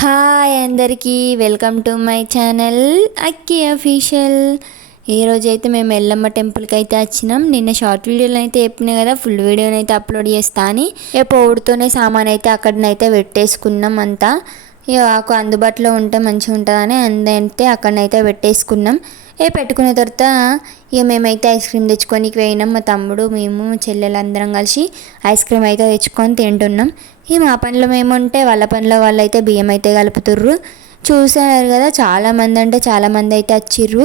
Hi అందరికీ welcome to my channel Akki official. ఈరోజైతే మేము ఎల్లమ్మ టెంపుల్కి అయితే వచ్చినాం. నిన్న షార్ట్ వీడియోలు అయితే చెప్పినా కదా, ఫుల్ వీడియోని అయితే అప్లోడ్ చేస్తా అని పౌడుతోనే సామాన్ అయితే అక్కడనైతే పెట్టేసుకున్నాం. అంతా ఇక అందుబాటులో ఉంటే మంచిగా ఉంటుందని అందైతే అక్కడనైతే పెట్టేసుకున్నాం. పెట్టుకున్న తర్వాత ఇక మేమైతే ఐస్ క్రీమ్ తెచ్చుకొని పోయినాం. మా తమ్ముడు మేము చెల్లెలు అందరం కలిసి ఐస్ క్రీమ్ అయితే తెచ్చుకొని తింటున్నాం. మా పనిలో మేముంటే వాళ్ళ పనిలో వాళ్ళు అయితే బియ్యం అయితే కలుపుతుర్రు. చూసారు కదా, చాలామంది అంటే చాలామంది అయితే వచ్చిర్రు.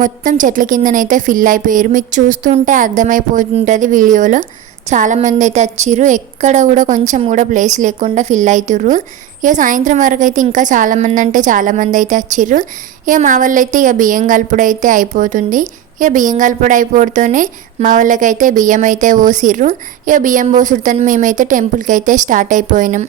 మొత్తం చెట్ల కిందనైతే ఫిల్ అయిపోయారు. మీకు చూస్తుంటే అర్థమైపోతుంటుంది వీడియోలో. చాలామంది అయితే వచ్చిర్రు. ఎక్కడ కూడా కొంచెం కూడా ప్లేస్ లేకుండా ఫిల్ అవుతుర్రు. ఇక సాయంత్రం వరకు అయితే ఇంకా చాలామంది అంటే చాలామంది అయితే వచ్చిర్రు. ఇక మా వాళ్ళు అయితే ఇక బియ్యం కలుపుడు అయితే అయిపోతుంది. ఇక బియ్యం కలుపుడు అయిపోతూనే మా వాళ్ళకైతే బియ్యం అయితే పోసిర్రు. ఇక బియ్యం పోసుడుతో మేమైతే టెంపుల్కి అయితే స్టార్ట్ అయిపోయినాం.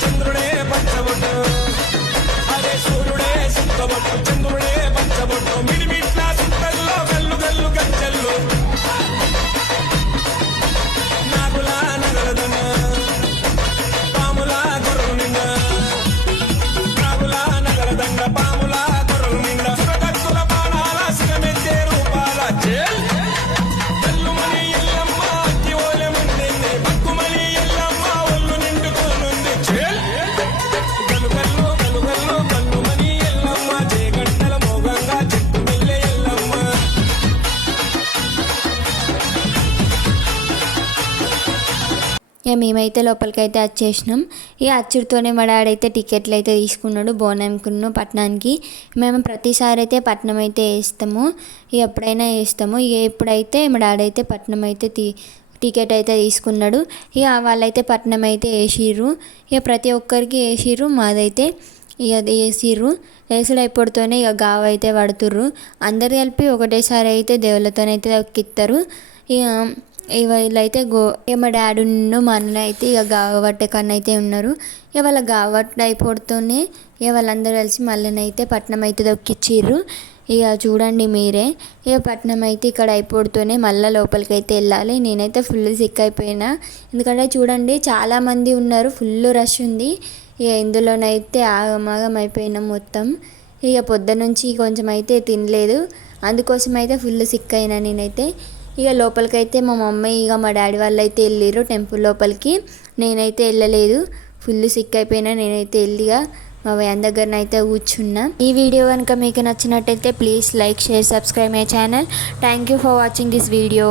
చంద్రుడే పచ్చబొట్టు, అదే సూర్యుడే సుక్కబొట్టు, చంద్రుడే పచ్చబొట్టు, మిడిమిట్ల సుక్కల్లో గల్లు గల్లు గజ్జల్లు, నాగులా నగలదన్న పాములా గొర్రెలు నిండా, నాగులా నగలదండ పాములా గొర్రెలు నిండా, సురకత్తుల బాణాల సిగమెత్తే రూపాల జేల్ కల్లుమని ఎల్లమ్మ అక్కి ఓలె ముందెన్నే పక్కుమని ఎల్లమ్మ ఒళ్ళు నిండుకోనుంది జేల్ గల్లు గల్లు గల్లు గల్లు కల్లుమని ఎల్లమ్మ జేగంటల మోగంగా చెట్టు మెల్లె ఎల్లమ్మ. ఇక మేమైతే లోపలికైతే వచ్చేసినాం. ఇక అచ్చుడితోనే మా డాడీ అయితే టికెట్లు అయితే తీసుకున్నాడు బోనంకును పట్నానికి. మేము ప్రతిసారి అయితే పట్నం అయితే వేస్తాము, ఎప్పుడైనా వేస్తాము. ఇక ఎప్పుడైతే మా డాడీ అయితే పట్నం అయితే టికెట్ అయితే తీసుకున్నాడు. ఇక వాళ్ళైతే పట్నం అయితే వేసిర్రు. ఇక ప్రతి ఒక్కరికి వేసిర్రు. మాదైతే ఇక వేసిర్రు. వేసుడు అయిపోతూనే ఇక గావ అయితే పడుతుర్రు. అందరు కలిపి ఒకటేసారి అయితే దేవుళ్ళతోనైతే దొక్కిస్తారు. ఇక వీళ్ళైతే మా డాడీ మా అన్న అయితే ఇక గావ పట్టే కన్నా అయితే ఉన్నారు. ఇక వాళ్ళ గావ పట్టు అయిపోతూనే ఇక వాళ్ళందరూ కలిసి మళ్ళీనైతే పట్నం అయితే దొక్కిచ్చిర్రు. ఇక చూడండి మీరే, ఇక పట్నం అయితే ఇక్కడ అయిపోతూనే మళ్ళీ లోపలికి అయితే వెళ్ళాలి. నేనైతే ఫుల్ సిక్ అయిపోయినా, ఎందుకంటే చూడండి చాలామంది ఉన్నారు, ఫుల్ రష్ ఉంది. ఇక ఇందులోనైతే ఆగమాగం అయిపోయినాం మొత్తం. ఇక పొద్దున్న నుంచి కొంచెం అయితే తినలేదు, అందుకోసం అయితే ఫుల్ సిక్ అయినా నేనైతే. ఇక లోపలికైతే మా మమ్మీ ఇక మా డాడీ వాళ్ళు అయితే వెళ్ళిర్రు టెంపుల్ లోపలికి. నేనైతే వెళ్ళలేదు, ఫుల్ సిక్ అయిపోయినా. నేనైతే వెళ్ళిగా మా వ్యాన్ దగ్గరనైతే కూర్చున్నా. ఈ వీడియో కనుక మీకు నచ్చినట్టయితే please like, share, subscribe my channel. Thank you for watching this video.